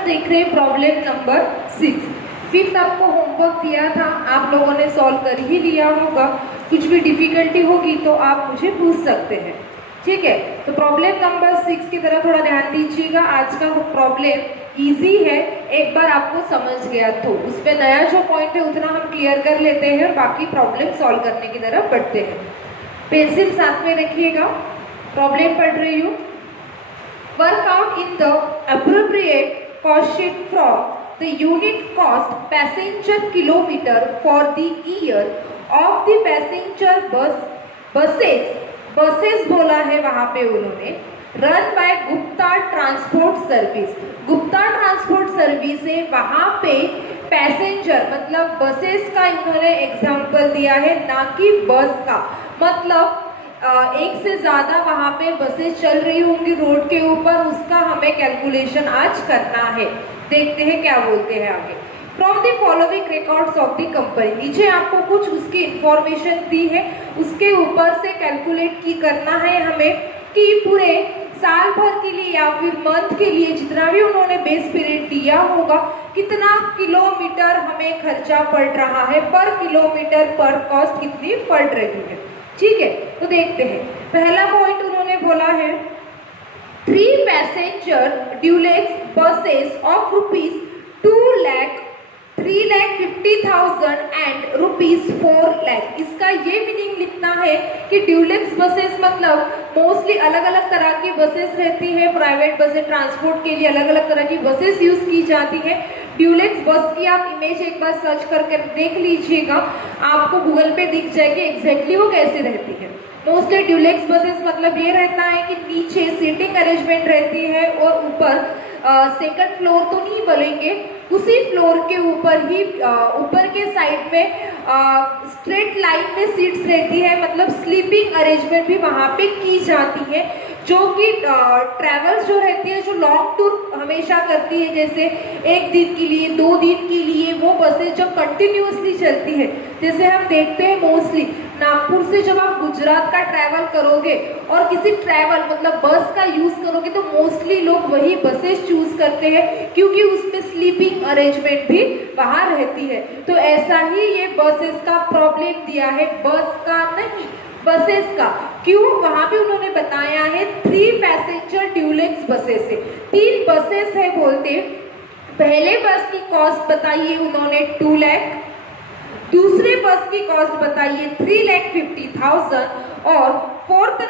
हम देख रहे हैं प्रॉब्लम नंबर 6। फिफ्थ आपको होमवर्क दिया था, आप लोगों ने सॉल्व कर ही लिया होगा। कुछ भी डिफिकल्टी होगी तो आप मुझे पूछ सकते हैं, ठीक है। तो प्रॉब्लम नंबर 6 की तरफ थोड़ा ध्यान दीजिएगा। आज का प्रॉब्लम इजी है, एक बार आपको समझ गया तो उस पे नया जो पॉइंट है उतना हम क्लियर कर लेते हैं, बाकी प्रॉब्लम सॉल्व करने की तरफ बढ़ते हैं। पेंसिल साथ में रखिएगा, प्रॉब्लम पढ़ रही हूँ। Work out in the appropriate cost sheet from the unit cost passenger kilometer for the year of the passenger buses बोला है वहां पे उन्होंने run by Gupta transport service. Gupta transport service है, वहां पे पैसेंजर मतलब बसेस का इन्होंने एग्जाम्पल दिया है, ना कि बस का। मतलब एक से ज्यादा वहां पे बसेस चल रही होंगी रोड के ऊपर, उसका हमें कैलकुलेशन आज करना है। देखते हैं क्या बोलते हैं आगे। From the following records of the company, नीचे आपको कुछ उसकी इंफॉर्मेशन दी है, उसके ऊपर से कैलकुलेट की करना है हमें कि पूरे साल भर के लिए या फिर मंथ के लिए जितना भी उन्होंने बेस पीरियड दिया होगा, कितना किलोमीटर हमें खर्चा पड़ रहा है, पर किलोमीटर पर कॉस्ट कितनी पड़ रही है, ठीक है। तो देखते हैं, पहला पॉइंट उन्होंने बोला है 3 passenger Dulux buses of rupees 2,350,000 and rupees 4 lakh. इसका ये मीनिंग लिखना है कि ड्यूलेक्स बसेस मतलब मोस्टली अलग अलग तरह की बसेस रहती है, प्राइवेट बसेस ट्रांसपोर्ट के लिए अलग अलग तरह की बसेस यूज की जाती है। ड्यूलेक्स बस की आप इमेज एक बार सर्च करके देख लीजिएगा, आपको गूगल पे दिख जाएगी एग्जैक्टली वो कैसे रहती है। मोस्टली ड्यूलेक्स बसेस मतलब ये रहता है कि नीचे सीटिंग अरेंजमेंट रहती है और ऊपर सेकंड फ्लोर तो नहीं बोलेंगे, उसी फ्लोर के ऊपर ही ऊपर के साइड में स्ट्रेट लाइन में सीट्स रहती है, मतलब स्लीपिंग अरेंजमेंट भी वहां पे की जाती है, जो कि ट्रैवल्स जो रहती है, जो लॉन्ग टूर हमेशा करती है, जैसे 1 दिन के लिए 2 दिन के लिए, वो बसें जब कंटिन्यूसली चलती है, जैसे हम देखते हैं मोस्टली नागपुर से जब आप गुजरात का ट्रैवल करोगे और किसी ट्रैवल मतलब बस का यूज करोगे तो मोस्टली लोग वही बसेस चूज करते हैं, क्योंकि उसमें स्लीपिंग अरेंजमेंट भी वहां रहती है। तो ऐसा ही ये बसेस का प्रॉब्लम दिया है, बस का नहीं बसेस का। क्यों? वहां पे उन्होंने बताया है 3 पैसेंजर ड्यूलेक्स बसेस है, 3 बसेस है बोलते। पहले बस की कॉस्ट बताइए उन्होंने 2 लाख, दूसरे बस की कॉस्ट बताइए 3,50,000 और थर्ड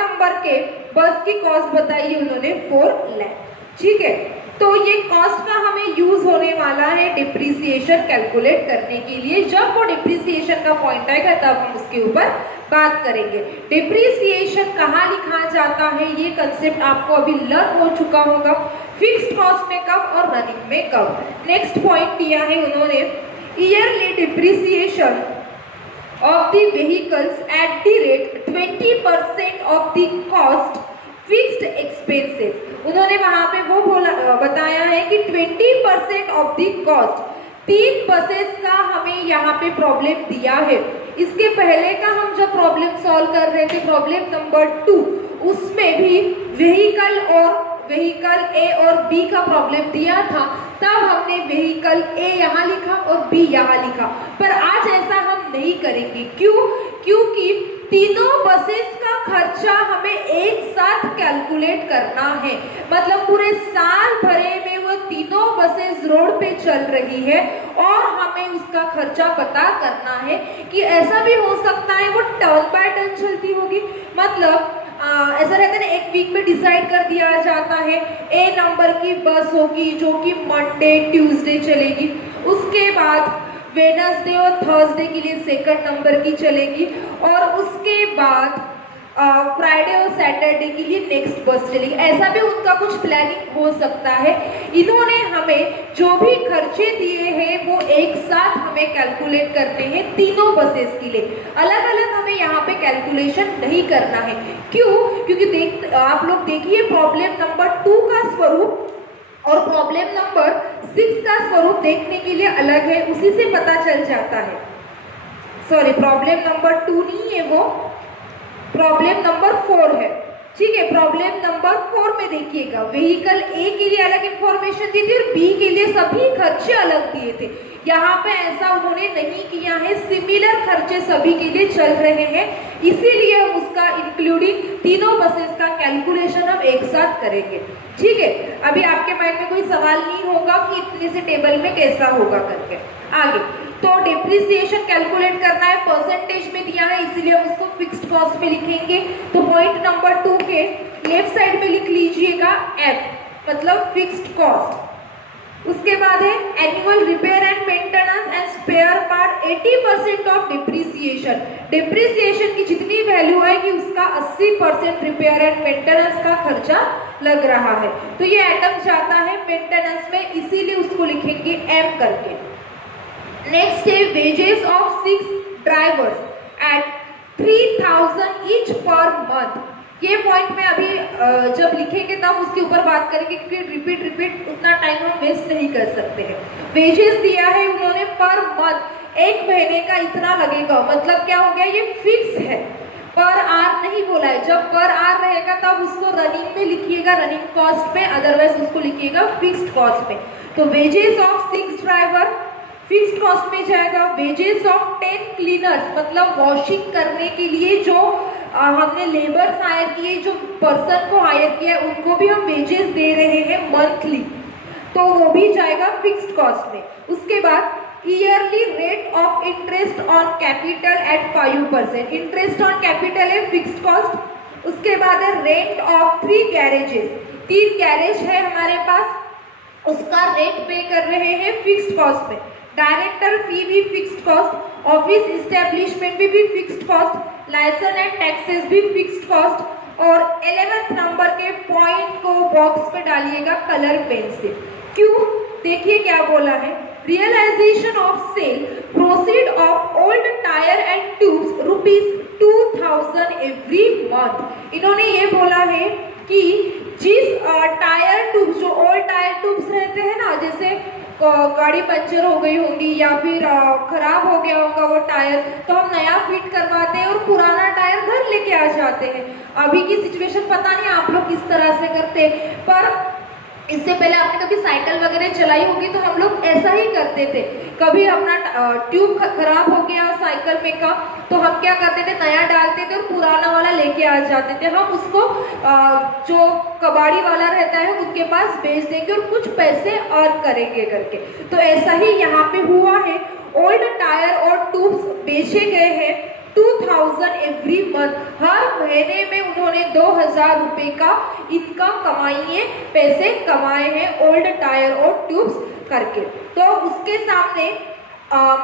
नंबर के बस की कॉस्ट बताइए उन्होंने 4 लाख, ठीक है। तो ये कॉस्ट का हमें यूज होने वाला है डिप्रिसिएशन कैलकुलेट करने के लिए। जब वो डिप्रिसिएशन का पॉइंट आएगा तब हम उसके ऊपर बात करेंगे। डिप्रिसिएशन कहाँ लिखा जाता है, ये कंसेप्ट आपको अभी लर्न हो चुका होगा, फिक्स्ड कॉस्ट में कब और रनिंग में कब। नेक्स्ट पॉइंट दिया है उन्होंने yearly depreciation of the vehicles at the rate 20% of the cost fixed expenses। उन्होंने वहां पे वो बताया है कि 20% of the cost। 3 बसेस का हमें यहाँ पे प्रॉब्लम दिया है। इसके पहले का हम जब प्रॉब्लम सॉल्व कर रहे थे प्रॉब्लम नंबर 2, उसमें भी व्हीकल ए और बी का प्रॉब्लम दिया था, तब हमने व्हीकल ए यहाँ लिखा और बी यहाँ लिखा। पर आज ऐसा हम नहीं करेंगे। क्यों? क्योंकि तीनों बसेस का खर्चा हमें एक साथ कैलकुलेट करना है, मतलब पूरे साल भरे में वो तीनों बसेस रोड पे चल रही है और हमें उसका खर्चा पता करना है कि ऐसा भी हो सकता है वो टर्न बाय टर्न चलती होगी, मतलब ऐसा रहता है ना, एक वीक में डिसाइड कर दिया जाता है ए नंबर की बस होगी जो कि मंडे ट्यूसडे चलेगी, उसके बाद वेडनेसडे और थर्सडे के लिए सेकंड नंबर की चलेगी और उसके बाद फ्राइडे और सैटरडे के लिए नेक्स्ट बस चलेगी। ऐसा भी उनका कुछ प्लानिंग हो सकता है। इन्होंने हमें जो भी खर्चे दिए हैं वो एक साथ हमें कैलकुलेट करने हैं तीनों बसेस के लिए, अलग अलग हमें यहाँ पे कैलकुलेशन नहीं करना है। क्यों? क्योंकि आप लोग देखिए प्रॉब्लम नंबर 2 का स्वरूप और प्रॉब्लम नंबर 6 का स्वरूप देखने के लिए अलग है, उसी से पता चल जाता है। सॉरी, प्रॉब्लम नंबर 2 नहीं है, वो प्रॉब्लम नंबर 4 है। ठीक है। प्रॉब्लम नंबर 4 में देखिएगा, व्हीकल ए के लिए अलग इंफॉर्मेशन दी थी और बी के लिए सभी खर्चे अलग दिए थे। यहाँ पे ऐसा उन्होंने नहीं किया है, सिमिलर खर्चे सभी के लिए चल रहे हैं, इसीलिए हम उसका इंक्लूडिंग तीनों बसेस का कैलकुलेशन हम एक साथ करेंगे। ठीक है, अभी आपके माइंड में कोई सवाल नहीं होगा कि इतने से टेबल में कैसा होगा करके। आगे तो डिप्रिसिएशन कैलकुलेट करना है, परसेंटेज में दिया है इसीलिए हम उसको फिक्स्ड कॉस्ट पे लिखेंगे। तो पॉइंट नंबर 2 के लेफ्ट साइड में लिख लीजिएगा एफ, मतलब फिक्स्ड कॉस्ट। उसके बाद है annual repair and maintenance and spare part 80% of depreciation. Depreciation की जितनी वैल्यू आएगी उसका 80% रिपेयर एंड मेंटेनेंस का खर्चा लग रहा है। तो ये आइटम जाता है मेंटेनेंस में, इसीलिए उसको लिखेंगे एम करके। नेक्स्ट है wages of 6 drivers at 3000 each per month. ये पॉइंट में अभी जब लिखेंगे तब उसके ऊपर बात करेंगे, क्योंकि रिपीट उतना टाइम हम वेस्ट नहीं कर सकते हैं। वेजेस दिया है उन्होंने पर मंथ, एक महीने का इतना लगेगा, मतलब क्या हो गया, ये फिक्स है, पर आर नहीं बोला है। जब पर आर रहेगा तब उसको रनिंग में लिखिएगा, रनिंग कॉस्ट में, अदरवाइज उसको लिखिएगा फिक्स्ड कॉस्ट में। तो wages of 6 driver fixed cost में जाएगा। वेजेस ऑफ 10 क्लीनर्स, मतलब वॉशिंग करने के लिए जो हमने लेबर्स हायर किए, जो पर्सन को हायर किया है, उनको भी हम वेजेस दे रहे हैं मंथली, तो वो भी जाएगा फिक्स्ड कॉस्ट में। उसके बाद yearly rate of interest on capital eight 5%, interest on capital है फिक्स्ड कॉस्ट। उसके बाद है रेंट ऑफ 3 गैरेजेस, 3 गैरेज है हमारे पास, उसका रेंट पे कर रहे हैं फिक्स्ड कॉस्ट में। डायरेक्टर फी भी फिक्स्ड कॉस्ट, ऑफिस इस्टेब्लिशमेंट भी fixed cost, licence and taxes भी फिक्स्ड कॉस्ट। और 11th नंबर के पॉइंट को बॉक्स में डालिएगा कलर पेन से। क्यों, देखिए क्या बोला है, realisation of sale proceed of old tyre and tubes ₹2000 every month. इन्होंने ये बोला है कि जिस टायर ट्यूब्स, जो ओल्ड टायर ट्यूब्स रहते हैं ना, जैसे गाड़ी पंचर हो गई होगी या फिर खराब हो गया होगा वो टायर, तो हम नया फिट करवाते हैं और पुराना टायर घर लेके आ जाते हैं। अभी की सिचुएशन पता नहीं आप लोग किस तरह से करते हैं, पर इससे पहले आपने कभी साइकिल वगैरह चलाई होगी तो हम लोग ऐसा ही करते थे। कभी अपना ट्यूब खराब हो गया साइकिल में का, तो हम क्या करते थे, नया डालते थे और पुराना वाला लेके आ जाते थे। हम उसको जो कबाड़ी वाला रहता है उनके पास बेच देंगे और कुछ पैसे अर्न करेंगे करके। तो ऐसा ही यहाँ पे हुआ है, ओल्ड टायर और ट्यूब्स बेचे गए हैं 2000 एवरी मंथ। हर महीने में उन्होंने 2000 रुपए का इनकम कमाई है, पैसे कमाए हैं ओल्ड टायर और ट्यूब्स करके। तो उसके सामने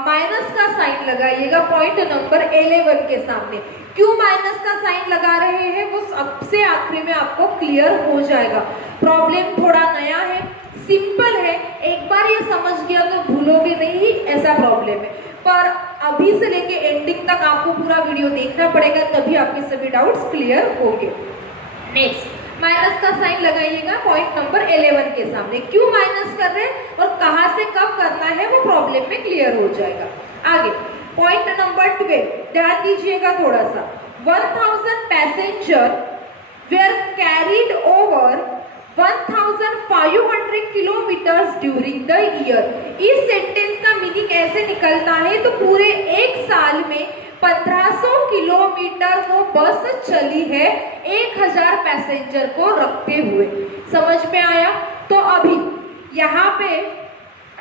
माइनस का साइन लगाइएगा पॉइंट नंबर 11 के सामने। क्यों माइनस का साइन लगा रहे हैं वो सबसे आखिरी में आपको क्लियर हो जाएगा। प्रॉब्लम थोड़ा नया है, सिंपल है, एक बार ये समझ गया तो भूलोगे नहीं, ऐसा प्रॉब्लम है। पर अभी से लेके एंडिंग तक आपको पूरा वीडियो देखना पड़ेगा, तभी आपके सभी डाउट्स क्लियर होंगे। नेक्स्ट, माइनस का साइन लगाइएगा पॉइंट नंबर 11 के सामने। क्यों माइनस कर रहे हैं और कहां से कब करना है वो प्रॉब्लम में क्लियर हो जाएगा। आगे पॉइंट नंबर 12, ध्यान दीजिएगा थोड़ा सा। 1000 passenger were carried over 1500 kilometres during the year. इस सेंटेंस का मीनिंग ऐसे निकलता है, तो पूरे एक साल में 1500 किलोमीटर वो बस चली है 1000 पैसेंजर को रखते हुए। समझ में आया? तो अभी यहाँ पे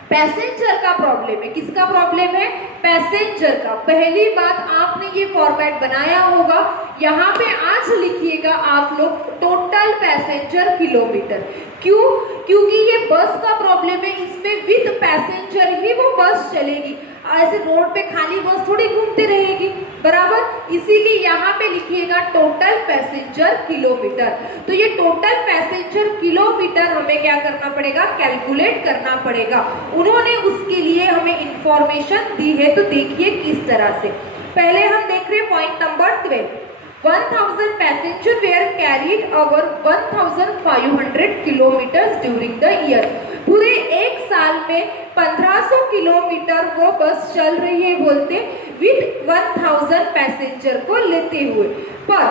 पैसेंजर का प्रॉब्लम है। किसका प्रॉब्लम है? पैसेंजर का। पहली बात, आपने ये फॉर्मेट बनाया होगा, यहाँ पे आज लिखिएगा आप लोग टोटल पैसेंजर किलोमीटर। क्यों? क्योंकि ये बस का प्रॉब्लम है, इसमें विद पैसेंजर ही वो बस चलेगी। ऐसे रोड पे खाली बस थोड़ी घूमती रहेगी, बराबर। इसीलिए यहाँ पे लिखिएगा टोटल पैसेंजर किलोमीटर। तो ये टोटल पैसेंजर किलोमीटर हमें क्या करना पड़ेगा? कैलकुलेट करना पड़ेगा। उन्होंने उसके लिए हमें इंफॉर्मेशन दी है, तो देखिए किस तरह से। पहले हम देख रहे हैं point number 12। 1000 passenger were carried over 1500 kilometre during the year. पूरे एक साल में 1500 किलोमीटर वो बस चल रही है बोलते, विद 1000 पैसेंजर को लेते हुए। पर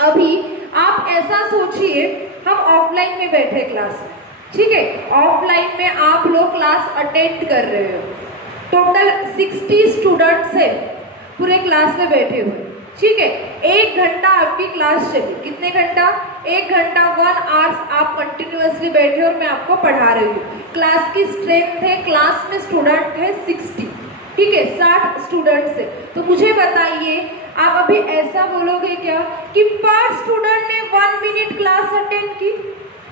अभी आप ऐसा सोचिए, हम ऑफलाइन में बैठे क्लास में, ठीक है, ऑफलाइन में आप लोग क्लास अटेंड कर रहे हो, टोटल 60 स्टूडेंट्स है पूरे क्लास में बैठे हुए, ठीक है, 1 घंटा आपकी क्लास चली, कितने घंटा, 1 घंटा 1 आवर्स आप कंटिन्यूअसली बैठे और मैं आपको पढ़ा रही हूँ। क्लास की स्ट्रेंथ है, क्लास में स्टूडेंट है 60, ठीक है, 60 स्टूडेंट्स है। तो मुझे बताइए, आप अभी ऐसा बोलोगे क्या कि पर स्टूडेंट ने 1 मिनट क्लास अटेंड की?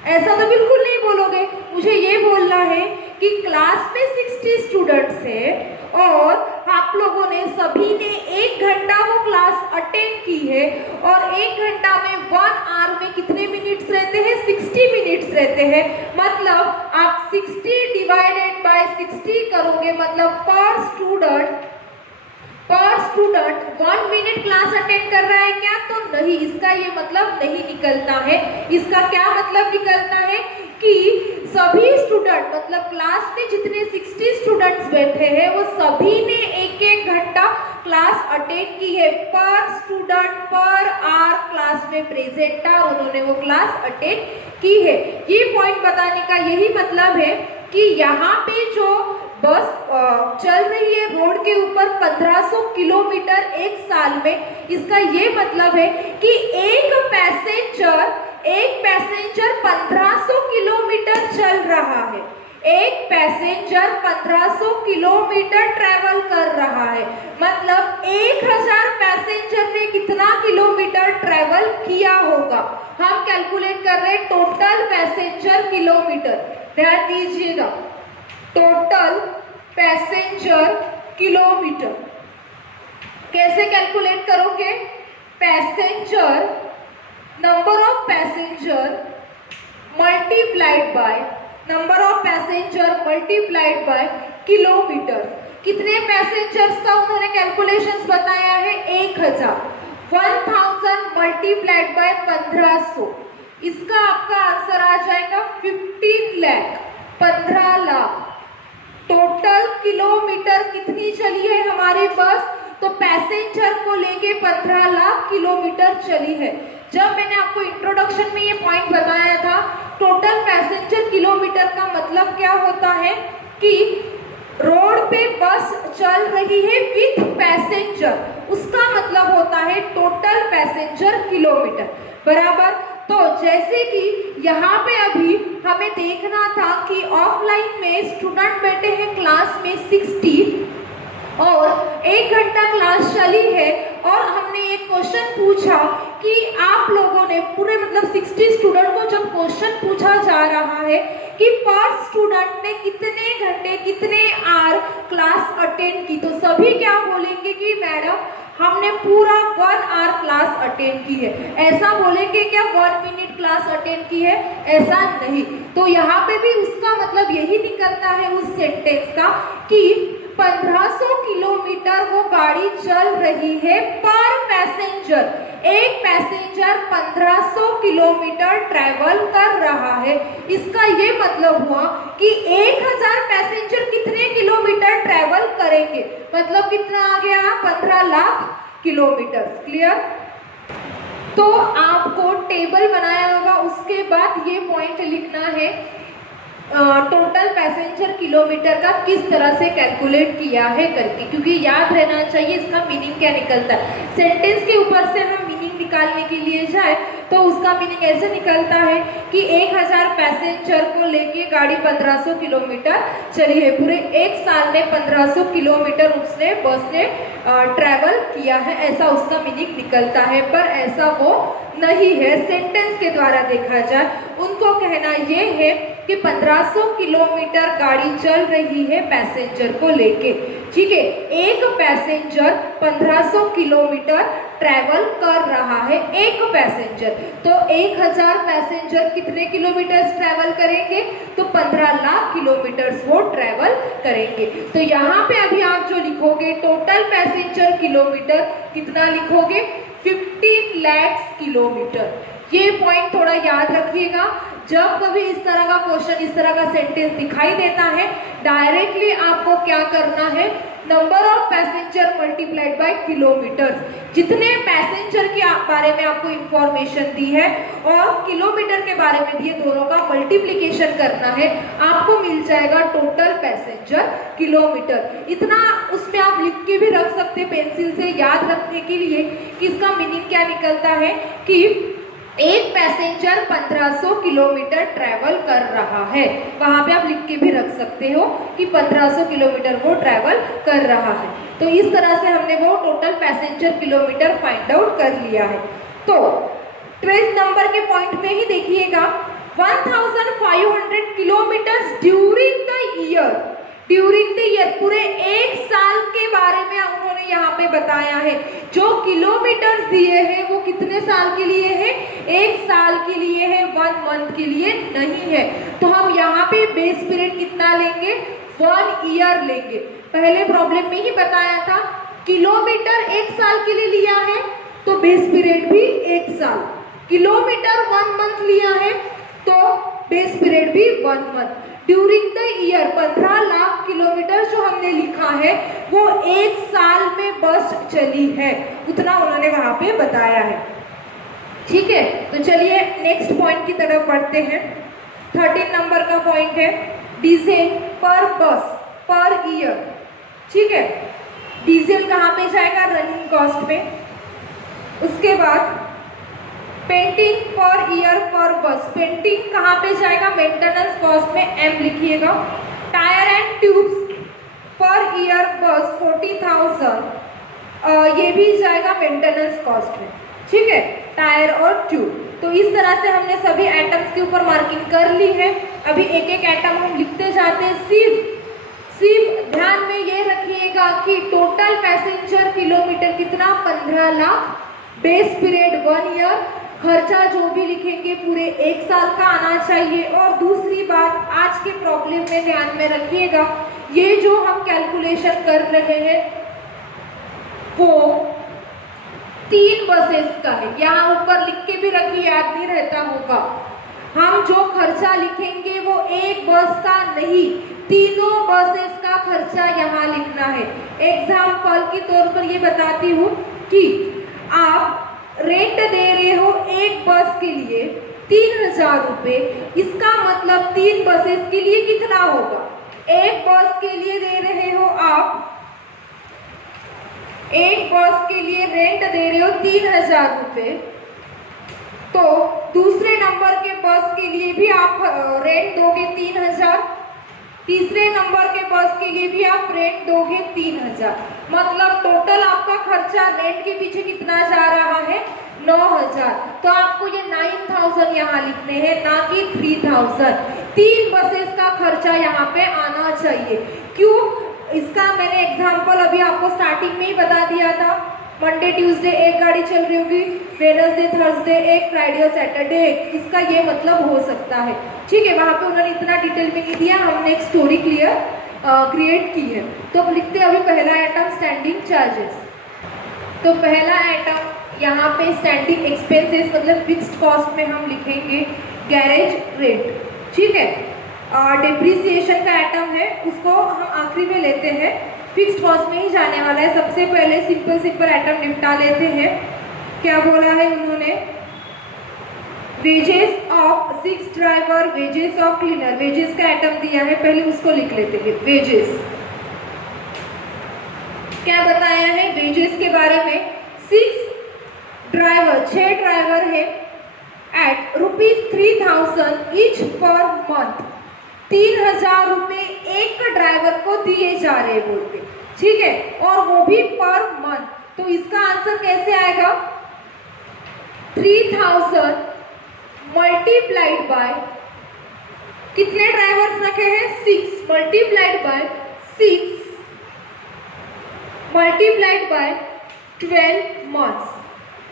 ऐसा तो बिल्कुल नहीं बोलोगे। मुझे ये बोलना है कि क्लास में 60 स्टूडेंट्स है और आप लोगों ने सभी ने 1 घंटा वो क्लास अटेंड की है और 1 घंटा में 1 आवर में कितने मिनट्स रहते हैं, 60 मिनट्स रहते हैं। मतलब आप 60 डिवाइडेड बाय 60 करोगे, मतलब पर स्टूडेंट 1 मिनट क्लास अटेंड कर रहा है क्या? तो नहीं, इसका ये मतलब नहीं निकलता है। इसका क्या मतलब निकलता है कि सभी स्टूडेंट, मतलब क्लास में जितने 60 स्टूडेंट्स बैठे हैं वो सभी ने 1-1 घंटा क्लास अटेंड की है। पर स्टूडेंट पर आवर क्लास में प्रेजेंट था, उन्होंने वो क्लास अटेंड की है। ये पॉइंट बताने का यही मतलब है कि यहाँ पे जो बस चल रही है रोड के ऊपर 1500 किलोमीटर एक साल में, इसका ये मतलब है कि एक पैसेंजर 1500 किलोमीटर चल रहा है, एक पैसेंजर 1500 किलोमीटर ट्रेवल कर रहा है। मतलब 1000 पैसेंजर ने कितना किलोमीटर ट्रेवल किया होगा? हम कैलकुलेट कर रहे हैं टोटल पैसेंजर किलोमीटर, ध्यान दीजिएगा, टोटल पैसेंजर किलोमीटर। कैसे कैलकुलेट करोगे? Passenger, number of passenger multiplied by number of passenger multiplied by kilometre. कितने पैसेंजर्स का उन्होंने कैलकुलेशंस बताया है? 1000 मल्टीप्लाइड बाय 1500, इसका आपका आंसर आ जाएगा 15 लाख, 15 लाख। टोटल किलोमीटर कितनी चली है हमारी बस? तो पैसेंजर को लेके 15 लाख किलोमीटर चली है। जब मैंने आपको इंट्रोडक्शन में ये पॉइंट बताया था, टोटल पैसेंजर किलोमीटर का मतलब क्या होता है कि रोड पे बस चल रही है विथ पैसेंजर, उसका मतलब होता है टोटल पैसेंजर किलोमीटर, बराबर। तो जैसे कि यहाँ पे अभी हमें देखना था कि ऑफलाइन में स्टूडेंट बैठे हैं क्लास में 60 और 1 घंटा क्लास चली है और हमने एक क्वेश्चन पूछा कि आप लोगों ने पूरे, मतलब 60 स्टूडेंट को जब क्वेश्चन पूछा जा रहा है कि पर स्टूडेंट ने कितने घंटे, कितने आवर क्लास अटेंड की, तो सभी क्या बोलेंगे कि मैडम हमने पूरा 1 आवर क्लास अटेंड की है। ऐसा बोलेंगे क्या 1 मिनट क्लास अटेंड की है? ऐसा नहीं। तो यहाँ पे भी उसका मतलब यही निकलता है उस सेंटेंस का कि 1500 किलोमीटर वो गाड़ी चल रही है पर पैसेंजर, एक पैसेंजर 1500 किलोमीटर ट्रेवल कर रहा है। इसका ये मतलब हुआ कि 1000 पैसेंजर कितने किलोमीटर ट्रेवल करेंगे, मतलब कितना आ गया? 15 लाख किलोमीटर। क्लियर? तो आपको टेबल बनाया होगा, उसके बाद ये पॉइंट लिखना है टोटल पैसेंजर किलोमीटर का किस तरह से कैलकुलेट किया है करके, क्योंकि याद रहना चाहिए इसका मीनिंग क्या निकलता है। सेंटेंस के ऊपर से हम मीनिंग निकालने के लिए जाए तो उसका मीनिंग ऐसे निकलता है कि 1000 पैसेंजर को लेके गाड़ी 1500 किलोमीटर चली है, पूरे एक साल में 1500 किलोमीटर उसने बस ने ट्रैवल किया है, ऐसा उसका मीनिंग निकलता है। पर ऐसा वो नहीं है। सेंटेंस के द्वारा देखा जाए, उनको कहना ये है कि 1500 किलोमीटर गाड़ी चल रही है पैसेंजर को लेके, ठीक है। एक पैसेंजर 1500 किलोमीटर ट्रैवल कर रहा है, एक पैसेंजर। तो 1000 पैसेंजर कितने किलोमीटर ट्रैवल करेंगे? तो 15 लाख किलोमीटर वो ट्रैवल करेंगे। तो यहाँ पे अभी आप जो लिखोगे टोटल पैसेंजर किलोमीटर कितना लिखोगे? 15 लाख किलोमीटर। ये पॉइंट थोड़ा याद रखिएगा। जब कभी इस तरह का क्वेश्चन, इस तरह का सेंटेंस दिखाई देता है, डायरेक्टली आपको क्या करना है? Number of passenger multiplied by kilometre. जितने पैसेंजर के बारे में आपको इंफॉर्मेशन दी है और किलोमीटर के बारे में दिए, दोनों का मल्टीप्लिकेशन करना है, आपको मिल जाएगा टोटल पैसेंजर किलोमीटर। इतना उसमें आप लिख के भी रख सकते पेंसिल से याद रखने के लिए कि इसका मीनिंग क्या निकलता है कि एक पैसेंजर 1500 किलोमीटर ट्रैवल कर रहा है। वहां पे आप लिख के भी रख सकते हो कि 1500 किलोमीटर वो ट्रैवल कर रहा है। तो इस तरह से हमने वो total passenger kilometre find out कर लिया है। तो 12 नंबर के पॉइंट में ही देखिएगा 1500 kilometre during the year. During the year पूरे एक साल के बारे में उन्होंने यहाँ पे बताया है। जो किलोमीटर दिए हैं वो कितने साल के लिए है? एक साल के लिए है, 1 मंथ के लिए नहीं है। तो हम यहाँ पे बेस पीरियड कितना लेंगे? 1 ईयर लेंगे। पहले प्रॉब्लम में ही बताया था किलोमीटर एक साल के लिए लिया है तो बेस पीरियड भी एक साल। किलोमीटर 1 मंथ लिया है तो बेस पीरियड भी 1 month. During the year 15 lakh kilometre जो हमने लिखा है वो एक साल में बस चली है, उतना उन्होंने वहां पे बताया है। ठीक है, तो चलिए नेक्स्ट पॉइंट की तरफ बढ़ते हैं। 13 नंबर का पॉइंट है डीजल पर बस पर ईयर। ठीक है, डीजल कहाँ पे जाएगा? रनिंग कॉस्ट में। उसके बाद पेंटिंग पर ईयर पर बस, पेंटिंग कहाँ पे जाएगा? मेंटेनेंस कॉस्ट में, M लिखिएगा। Tyre and tubes per year बस 40,000, ये भी जाएगा मेंटेनेंस कॉस्ट में। ठीक है, टायर और ट्यूब। तो इस तरह से हमने सभी आइटम्स के ऊपर मार्किंग कर ली है। अभी एक एक आइटम हम लिखते जाते हैं। सिर्फ ध्यान में ये रखिएगा कि टोटल पैसेंजर किलोमीटर कितना? 15 लाख। Base period 1 year. खर्चा जो भी लिखेंगे पूरे एक साल का आना चाहिए। और दूसरी बात आज के प्रॉब्लम में ध्यान में रखिएगा, ये जो हम कैलकुलेशन कर रहे हैं वो 3 बसेस का है। यहाँ ऊपर लिख के भी रखिए, याद नहीं रहता होगा। हम जो खर्चा लिखेंगे वो एक बस का नहीं, तीनों बसेस का खर्चा यहाँ लिखना है। एग्जाम्पल के तौर पर ये बताती हूँ कि आप रेंट दे रहे हो एक बस के लिए 3000 रुपए। इसका मतलब 3 बसेस के लिए कितना होगा? एक बस के लिए दे रहे हो आप, एक बस के लिए रेंट दे रहे हो 3000 रुपए, तो दूसरे नंबर के बस के लिए भी आप रेंट दोगे 3000, तीसरे नंबर के बस के लिए भी आप रेंट दोगे 3000। मतलब टोटल आपका खर्चा रेंट के पीछे कितना जा रहा है? 9000। तो आपको ये 9000 यहाँ लिखने हैं, ना कि 3000। 3 बसेस का खर्चा यहाँ पे आना चाहिए। क्यों? इसका मैंने एग्जाम्पल अभी आपको स्टार्टिंग में ही बता दिया था। मंडे ट्यूसडे एक गाड़ी चल रही होगी, वेडनेसडे थर्सडे एक, फ्राइडे और सैटरडे एक। इसका ये मतलब हो सकता है। ठीक है, वहां पे उन्होंने इतना डिटेल में नहीं दिया, हमने एक स्टोरी क्रिएट की है। तो लिखते हैं अभी पहला आइटम स्टैंडिंग चार्जेस। तो पहला आइटम यहाँ पे स्टैंडिंग एक्सपेंसेस मतलब फिक्स्ड कॉस्ट में हम लिखेंगे गैरेज रेट। ठीक है, डिप्रिसिएशन का आइटम है, उसको हम आखिरी में लेते हैं, फिक्स्ड कॉस्ट में ही जाने वाला है। सबसे पहले सिंपल आइटम निपटा लेते हैं। क्या बोला है उन्होंने? Wages of 6 driver, wages of cleaner. Wages का आइटम दिया है, पहले उसको लिख लेते हैं। वेजेस क्या बताया है वेजेस के बारे में? 6 ड्राइवर, 6 ड्राइवर है एट ₹3000 ईच पर मंथ। 3000 रुपए एक ड्राइवर को दिए जा रहे बोलते। ठीक है, और वो भी पर मंथ। तो इसका आंसर कैसे आएगा? 3000 मल्टीप्लाइड बाय कितने ड्राइवर्स रखे हैं? 6 multiplied by 6 multiplied by 12 months.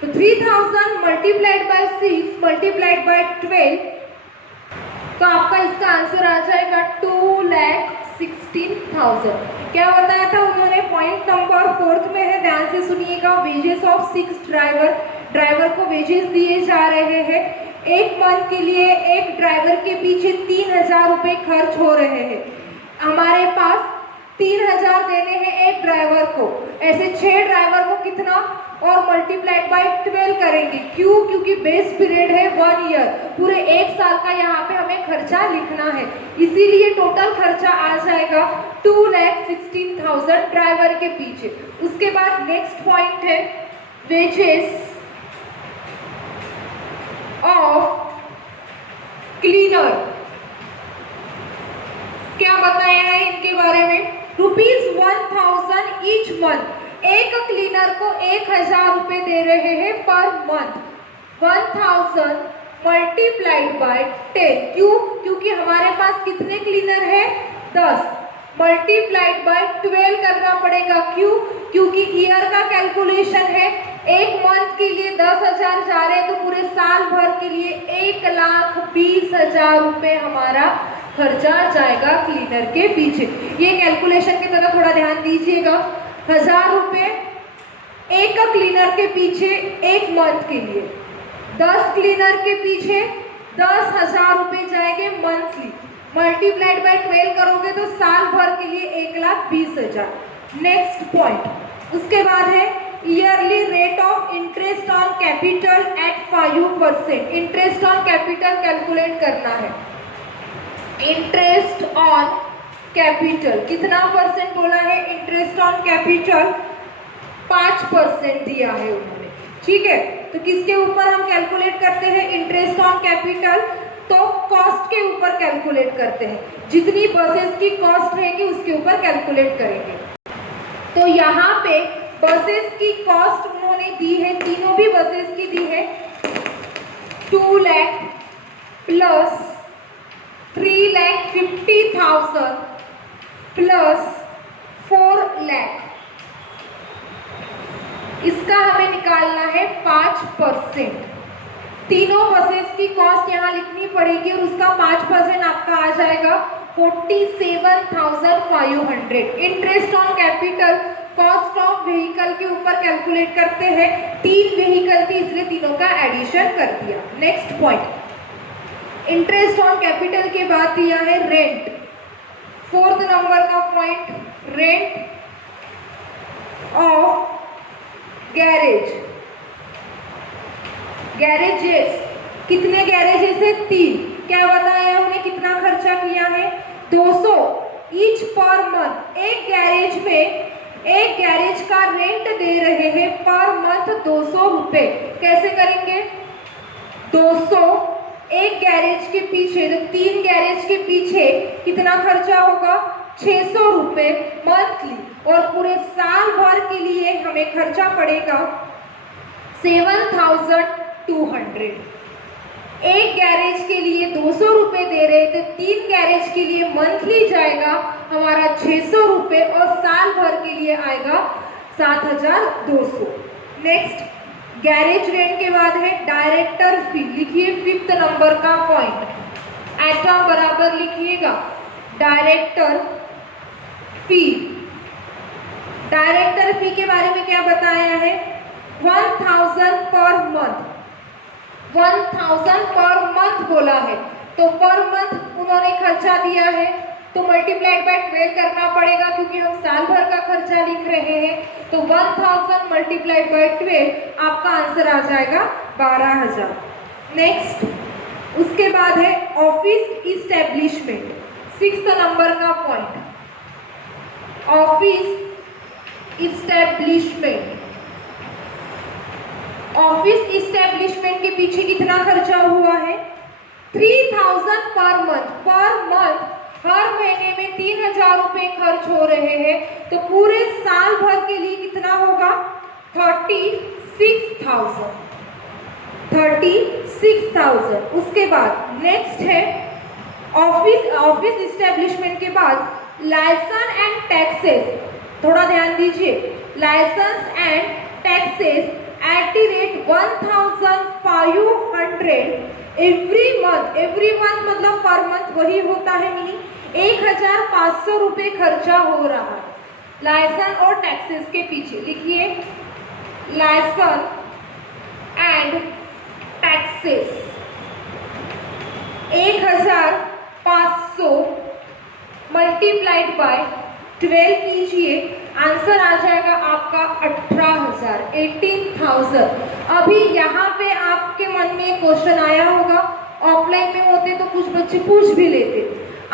तो 3000 मल्टीप्लाइड बाय 6 मल्टीप्लाइड बाय 12, तो आपका इसका आंसर आ जाएगा 2,16,000। क्या बताया था उन्होंने? पॉइंट नंबर 4 में है, ध्यान से सुनिएगा। वेजेस ऑफ 6 ड्राइवर, ड्राइवर को वेजेस दिए जा रहे हैं। एक मंथ के लिए एक ड्राइवर के पीछे 3000 रुपए खर्च हो रहे हैं। हमारे पास 3,000 देने हैं एक ड्राइवर को, ऐसे 6 ड्राइवर को कितना, और मल्टीप्लाइड बाय 12 करेंगे। क्यों? क्योंकि बेस पीरियड है 1 ईयर, पूरे 1 साल का यहाँ पे हमें खर्चा लिखना है, इसीलिए टोटल खर्चा आ जाएगा 2,16,000 ड्राइवर के पीछे। उसके बाद नेक्स्ट पॉइंट है वेजेस ऑफ क्लीनर। क्या बताया है इनके बारे में? ₹1,000 ईच मंथ। एक क्लीनर को 1,000 रुपए दे रहे हैं पर मंथ। 1,000 multiplied by 10। क्यों? क्योंकि हमारे पास कितने क्लीनर है? 10। मल्टीप्लाइड बाय 12 करना पड़ेगा। क्यों? क्योंकि ईयर का कैलकुलेशन है, एक मंथ के लिए 10,000 जा रहे हैं तो पूरे साल भर के लिए 1,20,000 रुपए हमारा खर्चा जाएगा क्लीनर के पीछे। ये कैलकुलेशन की तरफ थोड़ा ध्यान दीजिएगा। 1,000 रुपए एक क्लीनर के पीछे एक मंथ के लिए, 10 क्लीनर के पीछे 10,000 रुपए जाएंगे मंथली। मल्टीप्लाइड बाय 12 करोगे तो साल भर के लिए 1,20,000। नेक्स्ट पॉइंट उसके बाद है yearly rate of interest on capital eight 5%। Interest on capital calculate करना है। इंटरेस्ट ऑन कैपिटल कितना परसेंट बोला है? इंटरेस्ट ऑन कैपिटल 5% दिया है उन्होंने, ठीक है। तो किसके ऊपर हम कैलकुलेट करते हैं इंटरेस्ट ऑन कैपिटल? तो कॉस्ट के ऊपर कैलकुलेट करते हैं, जितनी बसेस की कॉस्ट रहेगी उसके ऊपर कैलकुलेट करेंगे। तो यहाँ पे बसेस की कॉस्ट उन्होंने दी है, तीनों भी बसेस की दी है 2 लाख प्लस 3,50,000 प्लस 4 लाख। इसका हमें निकालना है 5%। तीनों बसेस की कॉस्ट यहाँ लिखनी पड़ेगी और उसका 5% आपका आ जाएगा 47,500। Interest on capital cost of vehicle के ऊपर कैलकुलेट करते हैं। 3 व्हीकल थी इसलिए तीनों का एडिशन कर दिया। Next point, interest on capital के बाद दिया है रेंट। 4th नंबर का point, rent of garage. Garages, कितने गैरेजेस है? 3। क्या बताया उन्हें कितना खर्चा किया है? 200 ईच पर मंथ। एक गैरेज में एक गैरेज का रेंट दे रहे हैं पर मंथ 200 रुपए। कैसे करेंगे? 200 एक गैरेज के पीछे, तो 3 गैरेज के पीछे कितना खर्चा होगा? 600 रुपए मंथली, और पूरे साल भर के लिए हमें खर्चा पड़ेगा 7,200। एक गैरेज के लिए 200 रुपए दे रहे तो 3 गैरेज के लिए मंथली जाएगा हमारा 600 रुपए और साल भर के लिए आएगा 7,200। नेक्स्ट, गैरेज रेंट के बाद है डायरेक्टर फी। लिखिए 5th नंबर का पॉइंट, एटम बराबर लिखिएगा डायरेक्टर फी। डायरेक्टर फी के बारे में क्या बताया है? 1,000 पर मंथ। 1,000 पर मंथ बोला है, तो पर मंथ उन्होंने खर्चा दिया है तो मल्टीप्लाइड बाय 12 करना पड़ेगा क्योंकि हम साल भर का खर्चा लिख रहे हैं। तो 1,000 मल्टीप्लाइड बाय 12 आपका आंसर आ जाएगा 12,000। नेक्स्ट, उसके बाद है ऑफिस इस्टेब्लिशमेंट। 6th नंबर का point, office establishment. Office establishment के पीछे कितना खर्चा हुआ है? 3,000 पर मंथ। पर मंथ हर महीने में 3,000 रुपए खर्च हो रहे हैं, तो पूरे साल भर के लिए कितना होगा? 36,000। 36,000। उसके बाद नेक्स्ट है ऑफिस इस्टेब्लिशमेंट के बाद लाइसेंस एंड टैक्सेस। थोड़ा ध्यान दीजिए, licence and taxes at the rate 1,500 every month मतलब पर मंथ वही होता है, मीनिंग 1,500 रुपए खर्चा हो रहा है लाइसेंस और टैक्सेस के पीछे। लिखिए licence and taxes 1,500 multiplied by 12 कीजिए, आंसर आ जाएगा आपका 18,000, 18,000। अभी यहाँ पे आपके मन में एक क्वेश्चन आया होगा, ऑफलाइन में होते तो कुछ बच्चे पूछ भी लेते,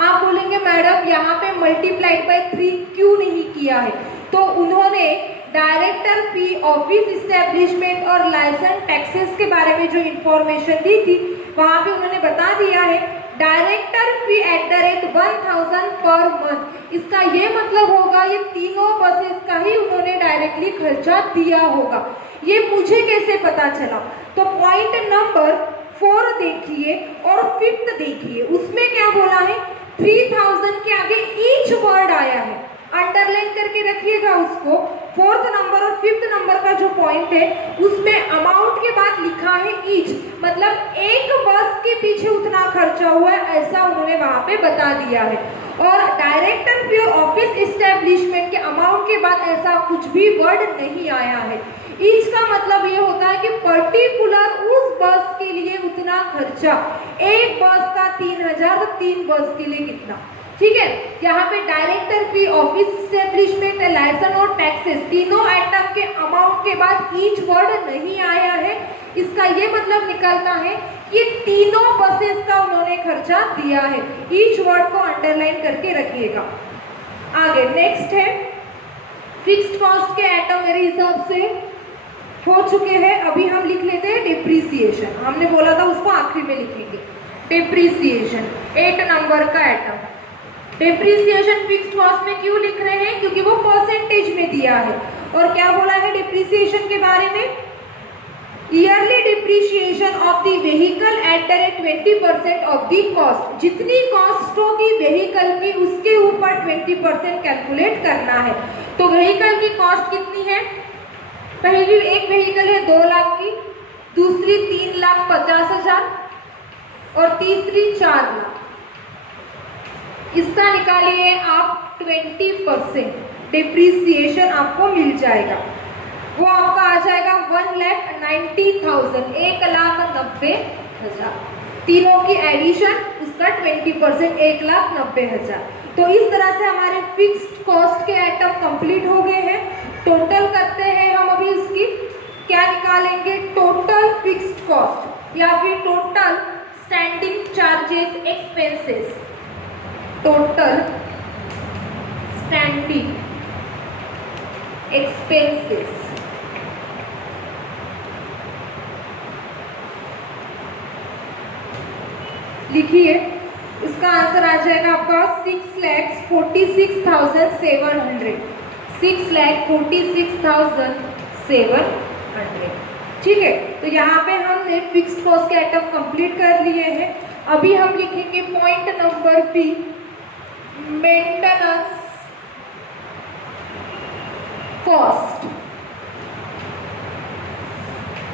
आप बोलेंगे मैडम यहाँ पे मल्टीप्लाइड बाय 3 क्यों नहीं किया है? तो उन्होंने डायरेक्टर फी, ऑफिस इस्टेब्लिशमेंट और लाइसेंस टैक्सेस के बारे में जो इंफॉर्मेशन दी थी वहां पे उन्होंने बता दिया है डायरेक्टर फी @1,000 पर मंथ। इसका ये मतलब होगा ये तीनों बसेस का ही उन्होंने डायरेक्टली खर्चा दिया होगा। ये मुझे कैसे पता चला? तो पॉइंट नंबर 4 देखिए और 5th देखिए, उसमें क्या बोला है? 3,000 के आगे ईच वर्ड आया है, अंडरलाइन करके रखिएगा उसको। 4th नंबर और 5th नंबर का जो पॉइंट है उसमें अमाउंट के बाद लिखा है ईच, मतलब एक बस के पीछे उतना खर्चा हुआ है, ऐसा उन्होंने वहां पे बता दिया है। और डायरेक्टर फी ऑफिस इस्टेब्लिशमेंट के अमाउंट के बाद ऐसा कुछ भी वर्ड नहीं आया है। ईच का मतलब ये होता है कि पर्टिकुलर उस बस के लिए उतना खर्चा, एक बस का 3,000 तो 3 बस के लिए कितना, ठीक है। यहाँ पे डायरेक्टर फी, ऑफिस इस्टेब्लिशमेंट, लाइसेंस और टैक्सेस तीनों आइटम के अमाउंट के बाद ईच वर्ड नहीं आया है। इसका ये मतलब निकलता है कि तीनों बसेस का उन्होंने खर्चा दिया है। ईच वर्ड को अंडरलाइन करके रखिएगा। आगे नेक्स्ट है फिक्स्ड कॉस्ट के आइटम मेरे हिसाब से हो चुके हैं। अभी हम लिख लेते हैं डिप्रिसिएशन, हमने बोला था उसको आखिरी में लिखेंगे। डिप्रिसिएशन 8 नंबर का आइटम। डिप्रिसिएशन फिक्स्ड कॉस्ट में क्यों लिख रहे हैं? क्योंकि वो परसेंटेज में दिया है। और क्या बोला है डिप्रिसिएशन के बारे में? Yearly depreciation of the vehicle at the rate 20% of the cost. जितनी कॉस्ट होगी व्हीकल की उसके ऊपर 20% कैलकुलेट करना है। तो व्हीकल की कॉस्ट कितनी है? पहली एक व्हीकल है 2 लाख की, दूसरी 3,50,000 और तीसरी 4 लाख। इसका निकालिए आप 20%, डिप्रिसिएशन आपको मिल जाएगा। वो आपका आ जाएगा 1,90,000, 1,90,000। तीनों की एडिशन उसका 20%, 1,90,000। तो इस तरह से हमारे फिक्स्ड कॉस्ट के आइटम कंप्लीट हो गए हैं। टोटल करते हैं हम अभी उसकी, क्या निकालेंगे? टोटल फिक्स्ड कॉस्ट या फिर total standing charges expenses. Total standing expenses लिखिए। इसका आंसर आ जाएगा आपका 6,46,700, 6,46,700, ठीक है। तो यहाँ पे हमने फिक्स्ड कॉस्ट के आइटम कंप्लीट कर लिए हैं। अभी हम लिखेंगे point number B, maintenance cost.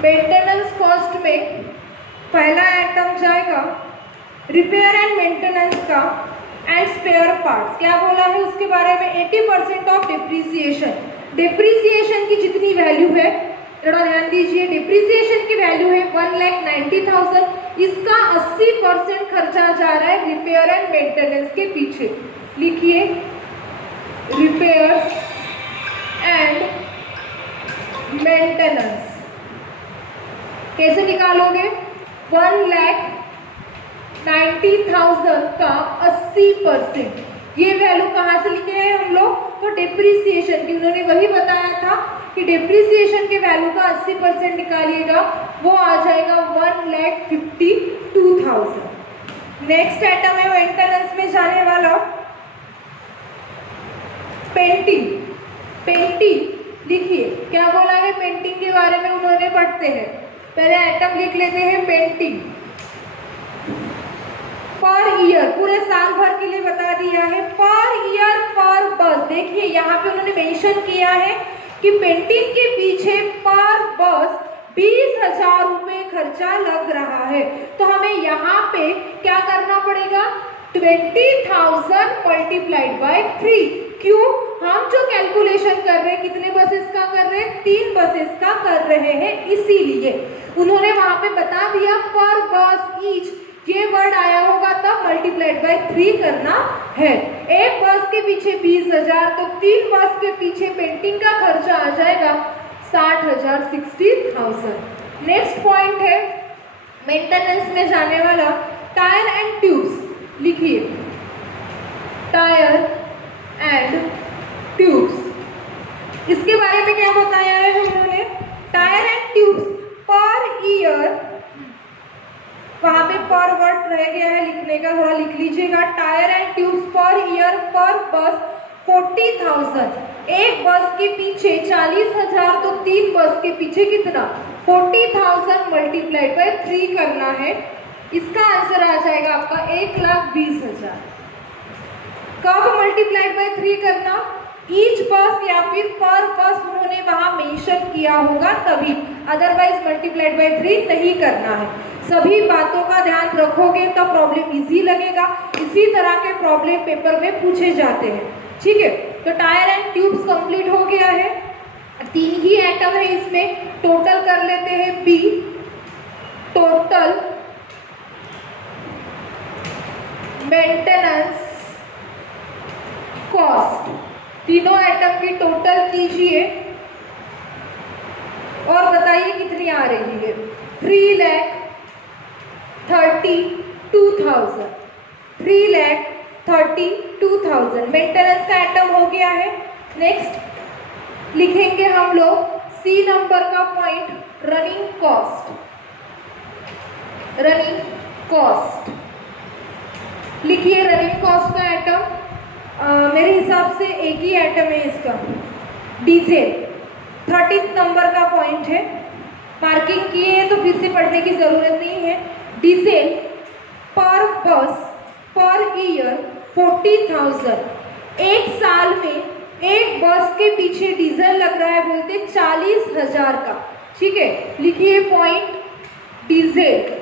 Maintenance cost में पहला आइटम जाएगा रिपेयर एंड मेंटेनेंस का एंड स्पेयर पार्ट्स। क्या बोला है उसके बारे में? 80% ऑफ डिप्रिसिएशन। डिप्रिसिएशन की जितनी वैल्यू है, थोड़ा ध्यान दीजिए, डिप्रिसिएशन की वैल्यू है 1,90,000, इसका 80% खर्चा जा रहा है रिपेयर एंड मेंटेनेंस के पीछे। लिखिए रिपेयर एंड मेंटेनेंस। कैसे निकालोगे? 1,90,000 का 80%। ये वैल्यू कहाँ से लिखे हैं हम लोग? तो डिप्रिसिएशन की, उन्होंने वही बताया था कि डिप्रिसिएशन के वैल्यू का 80% निकालिएगा, वो आ जाएगा 1,52,000। नेक्स्ट आइटम है मेंटेनेंस में जाने वाला पेंटिंग। पेंटिंग लिखिए, क्या बोला है पेंटिंग के बारे में उन्होंने? पढ़ते हैं, पहले आइटम लिख लेते हैं पेंटिंग। पर ईयर, पूरे साल भर के लिए बता दिया है। पर ईयर पर बस, देखिए यहाँ पे उन्होंने मेंशन किया है कि पेंटिंग के पीछे पर बस 20,000 रुपए खर्चा लग रहा है। तो हमें यहाँ पे क्या करना पड़ेगा? 20,000 मल्टीप्लाइड बाय 3। क्यों? हम जो कैलकुलेशन कर रहे हैं कितने बसेस का कर रहे हैं? 3 बसेस का कर रहे हैं, इसीलिए उन्होंने वहां पे बता दिया पर बस ईच। ये वर्ड आया होगा तब मल्टीप्लाइड बाय 3 करना है। एक बस के पीछे 20,000, तो 3 बस के पीछे पेंटिंग का खर्चा आ जाएगा 60,000, 60,000। नेक्स्ट पॉइंट है मेंटेनेंस में जाने वाला टायर एंड ट्यूब्स। लिखिए टायर एंड ट्यूब्स, इसके बारे में क्या बताया है हम लोगों ने? Tyre and tubes per year, वहां पे पर वर्ड रह गया है लिखने का, थोड़ा लिख लीजिएगा। Tyre and tubes per year पर बस 40,000। एक बस के पीछे 40,000, तो 3 बस के पीछे कितना? 40,000 मल्टीप्लाइड बाय 3 करना है। इसका आंसर आ जाएगा आपका 1,20,000। कब मल्टीप्लाइड बाय 3 करना? ईच बस या फिर पर बस उन्होंने वहां मेंशन किया होगा तभी, अदरवाइज मल्टीप्लाइड बाय 3 नहीं करना है। सभी बातों का ध्यान रखोगे तो प्रॉब्लम इजी लगेगा। इसी तरह के प्रॉब्लम पेपर में पूछे जाते हैं, ठीक है। तो टायर एंड ट्यूब्स कंप्लीट हो गया है। 3 ही आइटम है इसमें, टोटल कर लेते हैं बी। टोटल मेंटेनेंस कॉस्ट, तीनों आइटम की टोटल कीजिए और बताइए कितनी आ रही है। 3,32,000, 3,32,000 मेंटेनेंस का आइटम हो गया है। नेक्स्ट लिखेंगे हम लोग सी नंबर का point, running cost. Running cost लिखिए, रनिंग कॉस्ट का आइटम मेरे हिसाब से एक ही आइटम है इसका, डीजल। 13 नंबर का पॉइंट है, पार्किंग किए हैं तो फिर से पढ़ने की जरूरत नहीं है। डीजल पर बस पर ईयर 40,000। एक साल में एक बस के पीछे डीजल लग रहा है बोलते 40,000 का, ठीक है। लिखिए पॉइंट डीजल,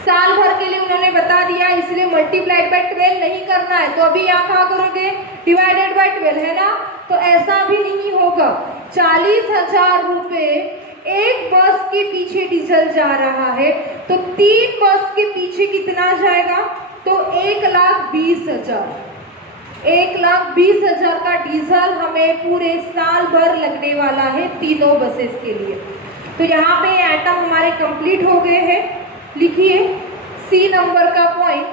साल भर के लिए उन्होंने बता दिया, इसलिए मल्टीप्लाइड बाय 12 नहीं करना है। तो अभी आप क्या करोगे? डिवाइडेड बाय 12 है ना, तो ऐसा भी नहीं होगा। 40,000 रुपए एक बस के पीछे डीजल जा रहा है, तो 3 बस के पीछे कितना जाएगा? तो 1,20,000। 1,20,000 का डीजल हमें पूरे साल भर लगने वाला है तीनों बसेस के लिए। तो यहाँ पे आइटम हमारे कंप्लीट हो गए हैं। लिखिए सी नंबर का पॉइंट,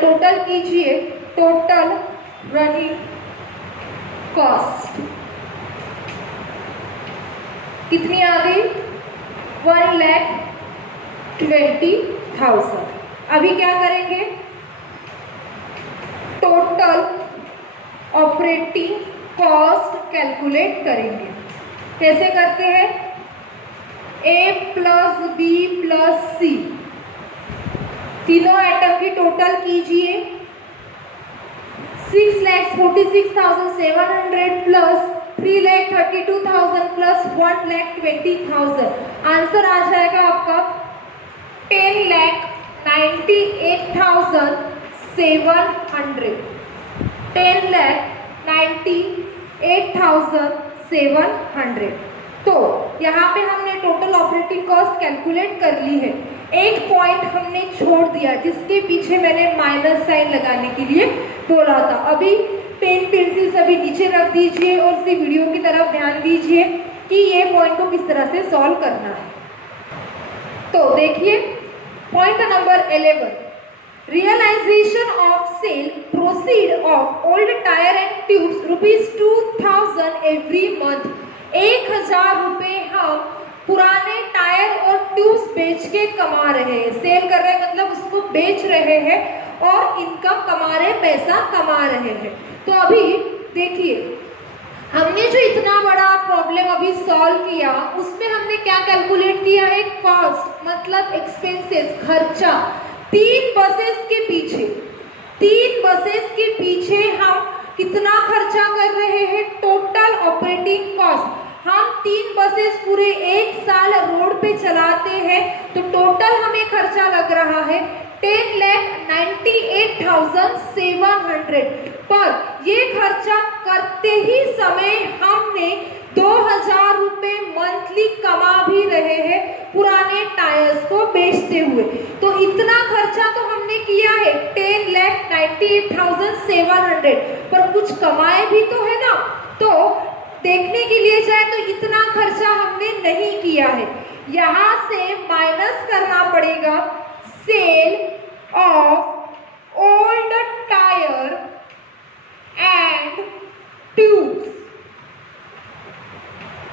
टोटल कीजिए, टोटल रनिंग कॉस्ट कितनी आ गई? 1,20,000। अभी क्या करेंगे? टोटल ऑपरेटिंग कॉस्ट कैलकुलेट करेंगे। कैसे करते हैं? A प्लस बी प्लस सी, तीनों आइटम की टोटल कीजिए। 6,46,700 प्लस 3,32,000 प्लस 1,20,000, आंसर आ जाएगा आपका 10,98,700। 10,98,700। तो यहाँ पे हमने टोटल ऑपरेटिंग कॉस्ट कैलकुलेट कर ली है। एक पॉइंट हमने छोड़ दिया जिसके पीछे मैंने माइनस साइन लगाने के लिए बोला था। अभी पेन पेंसिल सभी नीचे रख दीजिए और इसी वीडियो की तरफ ध्यान दीजिए कि ये पॉइंट को किस तरह से सॉल्व करना है। तो देखिए point number 11, realisation of sale proceed of old tyre and tubes ₹2,000 every month. 1,000 रुपए हम पुराने टायर और ट्यूब्स बेच के कमा रहे हैं। सेल कर रहे हैं मतलब उसको बेच रहे हैं और इनकम कमा रहे, पैसा कमा रहे हैं। तो अभी देखिए हमने जो इतना बड़ा प्रॉब्लम अभी सॉल्व किया उसमें हमने क्या कैलकुलेट किया है? कॉस्ट मतलब एक्सपेंसेस, खर्चा। 3 बसेस के पीछे हम कितना खर्चा कर रहे हैं? Total operating cost. हम 3 बसेस पूरे एक साल रोड पे चलाते हैं तो टोटल हमें खर्चा लग रहा है 10,98,700। पर ये खर्चा करते ही समय हमने 2000 रुपए मंथली कमा भी रहे हैं पुराने टायर्स को बेचते हुए। तो इतना खर्चा तो हमने किया है 10,98,700, पर कुछ कमाए भी तो है ना। तो देखने के लिए जाए तो इतना खर्चा हमने नहीं किया है। यहाँ से माइनस करना पड़ेगा sale of old tyre and tubes.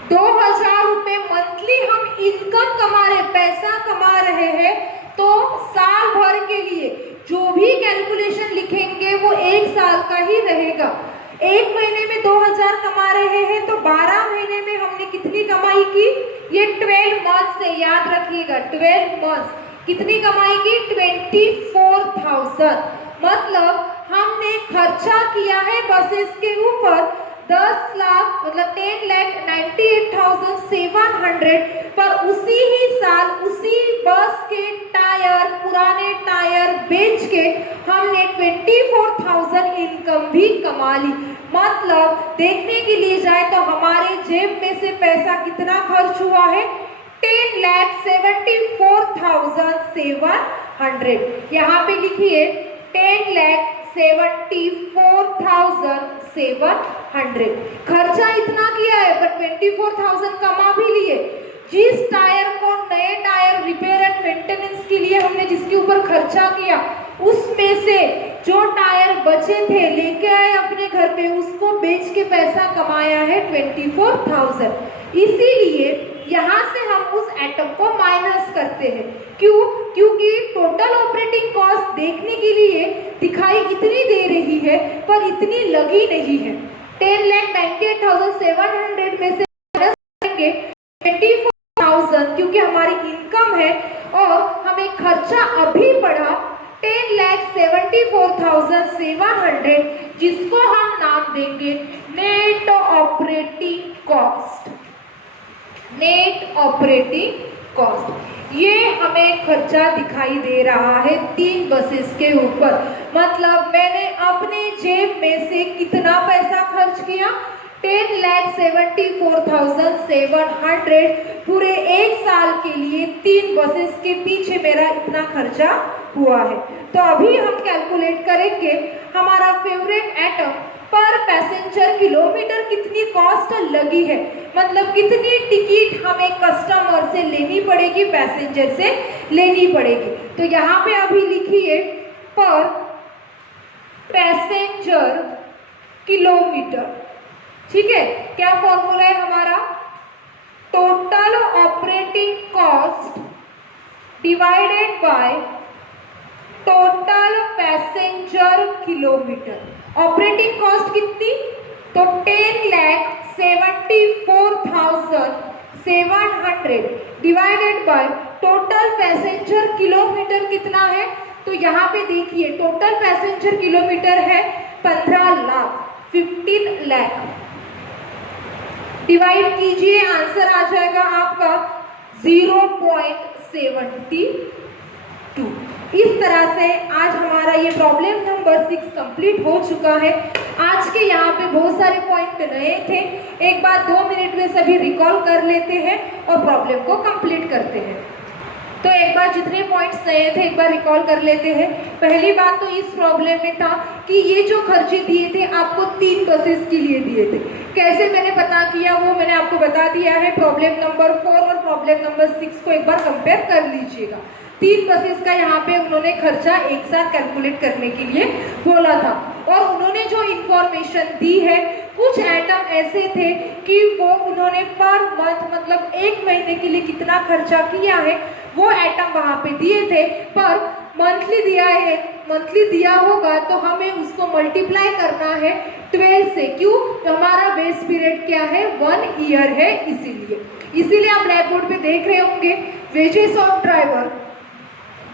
2000 रुपए मंथली हम इनकम कमा रहे, पैसा कमा रहे हैं, तो साल भर के लिए जो भी कैलकुलेशन लिखेंगे वो एक साल का ही रहेगा। एक महीने में 2000 कमा रहे हैं तो 12 महीने में हमने कितनी कमाई की, ये 12 मंथ से याद रखिएगा, 12 मंथ कितनी कमाई की, 24,000। मतलब हमने खर्चा किया है बसेस के ऊपर 10 लाख, मतलब 10,98,700, पर उसी ही साल उसी बस के टायर, पुराने टायर बेच के हमने 24,000 इनकम भी कमा ली। मतलब देखने के लिए जाए तो हमारे जेब में से पैसा कितना खर्च हुआ है, 10,74,700। यहाँ पे लिखिए 10,74,700। खर्चा इतना किया है पर 24,000 कमा भी लिए। जिस टायर को, नए टायर रिपेयर एंड मेंटेनेंस के लिए हमने जिसके ऊपर खर्चा किया, उसमें से जो टायर बचे थे लेके आए अपने घर पे, उसको बेच के पैसा कमाया है 24,000। इसीलिए यहाँ से हम उस आइटम को माइनस करते हैं। क्यों? क्योंकि टोटल ऑपरेटिंग कॉस्ट देखने के लिए दिखाई इतनी दे रही है पर इतनी लगी नहीं है। 10,98,700 में से माइनस करेंगे 24,000, क्योंकि हमारी इनकम है और हमें खर्चा अभी पड़ा 10,74,700, जिसको हम नाम देंगे net operating cost. Net operating cost, ये हमें खर्चा दिखाई दे रहा है 3 बसेस के ऊपर। मतलब मैंने अपने जेब में से कितना पैसा खर्च किया, 10,74,700 पूरे एक साल के लिए 3 बसेस के पीछे मेरा इतना खर्चा हुआ है। तो अभी हम कैलकुलेट करेंगे हमारा फेवरेट आइटम पर पैसेंजर किलोमीटर कितनी कॉस्ट लगी है, मतलब कितनी टिकट हमें कस्टमर से लेनी पड़ेगी, पैसेंजर से लेनी पड़ेगी। तो यहाँ पे अभी लिखिए पर पैसेंजर किलोमीटर। ठीक है, क्या फॉर्मूला है हमारा, total operating cost divided by total passenger kilometre. Operating cost कितनी, तो 10,74,700 divided by total passenger kilometre कितना है, तो यहाँ पे देखिए टोटल पैसेंजर किलोमीटर है 15 लाख, 15 लाख। डिवाइड कीजिए, आंसर आ जाएगा आपका 0.72। इस तरह से आज हमारा ये प्रॉब्लम नंबर 6 कंप्लीट हो चुका है। आज के यहाँ पे बहुत सारे पॉइंट नए थे, एक बार 2 मिनट में सभी रिकॉल कर लेते हैं और प्रॉब्लम को कंप्लीट करते हैं। तो एक बार जितने पॉइंट्स नए थे एक बार रिकॉल कर लेते हैं। पहली बात तो इस प्रॉब्लम में था कि ये जो खर्चे दिए थे आपको 3 बसेस के लिए दिए थे। कैसे मैंने पता किया वो मैंने आपको बता दिया है। प्रॉब्लम नंबर 4 और प्रॉब्लम नंबर 6 को एक बार कंपेयर कर लीजिएगा। 3 बसेस का यहाँ पे उन्होंने खर्चा एक साथ कैलकुलेट करने के लिए बोला था और उन्होंने जो इंफॉर्मेशन दी है, कुछ आइटम ऐसे थे कि वो उन्होंने पर मंथ मतलब एक महीने के लिए कितना खर्चा किया है वो आइटम वहाँ पे दिए थे, पर मंथली दिया है, मंथली दिया होगा तो हमें उसको मल्टीप्लाई करना है 12 से। क्यों? हमारा बेस पीरियड क्या है, 1 ईयर है, इसीलिए आप ब्लैक बोर्ड पे देख रहे होंगे वेजेस ऑफ ड्राइवर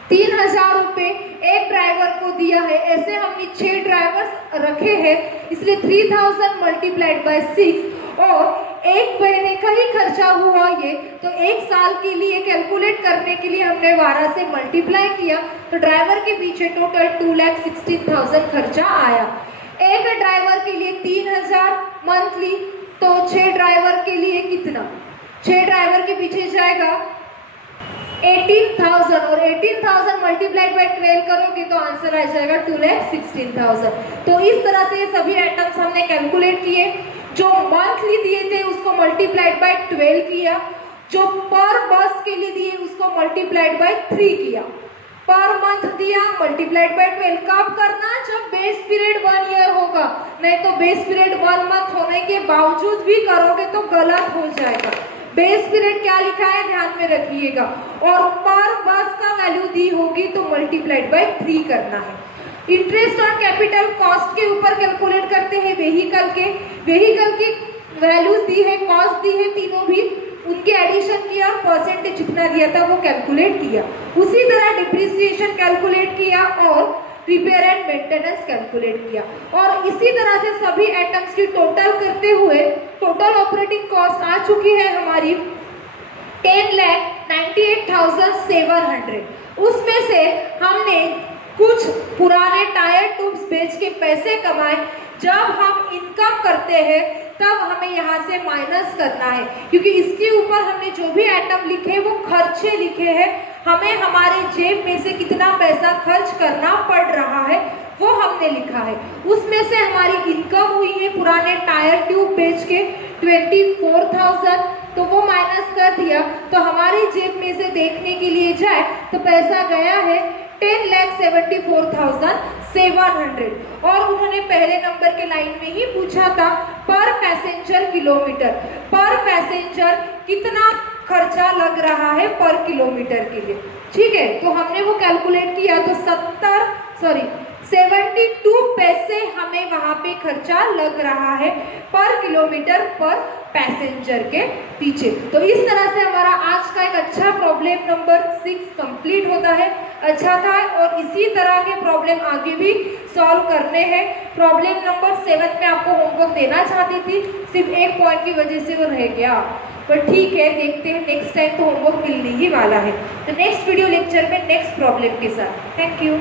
3,000 रुपए एक ड्राइवर को दिया है। ऐसे हमने 6 ड्राइवर्स रखे हैं, इसलिए 3,000 मल्टीप्लाइड बाय 6 और एक महीने का ही खर्चा हुआ ये, तो एक साल के लिए कैलकुलेट करने के लिए हमने 12 से मल्टीप्लाई किया, तो ड्राइवर के पीछे टोटल 2,16,000 खर्चा आया। एक ड्राइवर के लिए 3,000 मंथली, तो 6 ड्राइवर के लिए कितना, 6 ड्राइवर के पीछे जाएगा 18,000 और 18,000 मल्टीप्लाइड बाय 12 करोगे तो आंसर आ जाएगा 2,16,000। तो इस तरह से सभी आइटम्स हमने कैलकुलेट किए। जो मंथली दिए थे उसको मल्टीप्लाइड बाय 12 किया, जो पर बस के लिए दिए उसको मल्टीप्लाइड बाय 3 किया। पर मंथ दिया मल्टीप्लाइड बाय 12, कब करना, जब बेस पीरियड 1 ईयर होगा, नहीं तो बेस पीरियड 1 मंथ होने के बावजूद भी करोगे तो गलत हो जाएगा। बेस पीरियड क्या लिखा है ध्यान में रखिएगा, और पर बस का वैल्यू दी होगी तो मल्टीप्लाइड बाय 3 करना है। इंटरेस्ट ऑन कैपिटल कॉस्ट के ऊपर कैलकुलेट करते हैं व्हीकल की वैल्यूज दी है, कॉस्ट दी है, तीनों भी उनके एडिशन किया और परसेंटेज जितना दिया था वो कैलकुलेट किया। उसी तरह डिप्रिसिएशन कैलकुलेट किया और रिपेयर एंड मेंटेनेंस कैलकुलेट किया, और इसी तरह से सभी आइटम्स की टोटल करते हुए टोटल ऑपरेटिंग कॉस्ट आ चुकी है हमारी 10,98,700। उसमें से हमने कुछ पुराने टायर ट्यूब्स बेच के पैसे कमाए। जब हम इनकम करते हैं तब हमें यहाँ से माइनस करना है, क्योंकि इसके ऊपर हमने जो भी आइटम लिखे वो खर्चे लिखे हैं। हमें हमारे जेब में से कितना पैसा खर्च करना पड़ रहा है वो हमने लिखा है। उसमें से हमारी इनकम हुई है पुराने टायर ट्यूब बेच के 24,000, तो वो माइनस कर दिया। तो हमारी जेब में से देखने के लिए जाए तो पैसा गया है 10,74,700, और उन्होंने पहले नंबर के लाइन में ही पूछा था पर पैसेंजर किलोमीटर, पर पैसेंजर कितना खर्चा लग रहा है पर किलोमीटर के लिए। ठीक है, तो हमने वो कैलकुलेट किया तो 72 पैसे हमें वहां पे खर्चा लग रहा है पर किलोमीटर पर पैसेंजर के पीछे। तो इस तरह से हमारा आज का एक अच्छा प्रॉब्लम नंबर 6 कंप्लीट होता है। अच्छा था, और इसी तरह के प्रॉब्लम आगे भी सॉल्व करने हैं। प्रॉब्लम नंबर 7 में आपको होमवर्क देना चाहती थी, सिर्फ एक पॉइंट की वजह से वो रह गया, पर ठीक है, देखते हैं नेक्स्ट टाइम तो होमवर्क मिलने ही वाला है। तो नेक्स्ट वीडियो लेक्चर में नेक्स्ट प्रॉब्लम के साथ। Thank you.